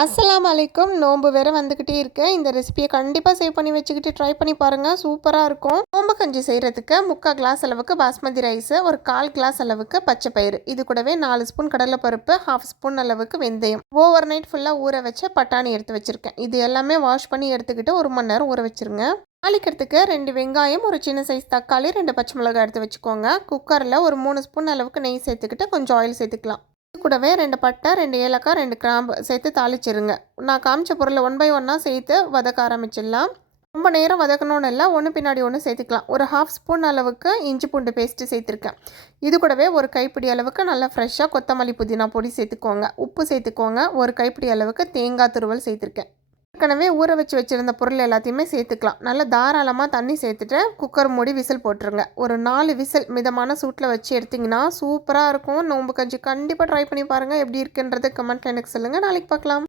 அஸ்ஸலாமு அலைக்கும். நோன்பு வேற வந்துக்கிட்டே இருக்கு. இந்த ரெசிபியை கண்டிப்பாக சேவ் பண்ணி வச்சுக்கிட்டு ட்ரை பண்ணி பாருங்கள். சூப்பராக இருக்கும். நோம்பு கஞ்சி செய்கிறதுக்கு 3/4 கிளாஸ் அளவுக்கு பாஸ்மதி ரைஸு, ஒரு 1/4 கிளாஸ் அளவுக்கு பச்சை பயிறு, இது கூடவே 4 ஸ்பூன் கடலைப்பருப்பு, 1/2 ஸ்பூன் அளவுக்கு வெந்தயம், ஓவர் நைட் ஃபுல்லாக ஊற வச்ச பட்டாணி எடுத்து வச்சுருக்கேன். இது எல்லாமே வாஷ் பண்ணி எடுத்துக்கிட்டு 1 மணி நேரம் ஊற வச்சுருங்க. தாளிக்கிறதுக்கு 2 வெங்காயம், ஒரு சின்ன சைஸ் தக்காளி, 2 பச்சை மிளகாய் எடுத்து வச்சுக்கோங்க. குக்கரில் ஒரு 3 ஸ்பூன் அளவுக்கு நெய் சேர்த்துக்கிட்டு கொஞ்சம் ஆயில் சேர்த்துக்கலாம். கூடவே 2 பட்டை, 2 ஏலக்காய், 2 கிராம்பு சேர்த்து தாளிச்சிருங்க. நான் காமிச்ச பொருளை 1 பை 1 சேர்த்து வதக்க ஆரம்பிச்சிடலாம். ரொம்ப நேரம் வதக்கணும்னு இல்லை, ஒன்று பின்னாடி ஒன்று சேர்த்துக்கலாம். ஒரு 1/2 ஸ்பூன் அளவுக்கு இஞ்சி பூண்டு பேஸ்ட்டு சேர்த்துருக்கேன். இது கூடவே ஒரு கைப்பிடி அளவுக்கு நல்லா ஃப்ரெஷ்ஷாக கொத்தமல்லி புதினா பொடி சேர்த்துக்கோங்க. உப்பு சேர்த்துக்கோங்க. ஒரு கைப்பிடி அளவுக்கு தேங்காய் துருவல் சேர்த்துருக்கேன். ஏற்கனவே ஊற வச்சுருந்த பொருள் எல்லாத்தையுமே சேர்த்துக்கலாம். நல்லா தாராளமாக தண்ணி சேர்த்துட்டு குக்கர் மூடி விசில் போட்டுருங்க. ஒரு 4 விசில் மிதமான சூட்டில் வச்சு எடுத்திங்கன்னா சூப்பராக இருக்கும். நோம்பு கஞ்சி கண்டிப்பாக ட்ரை பண்ணி பாருங்கள். எப்படி இருக்குன்றது கமெண்ட்டில் எனக்கு சொல்லுங்கள். நாளைக்கு பார்க்கலாம்.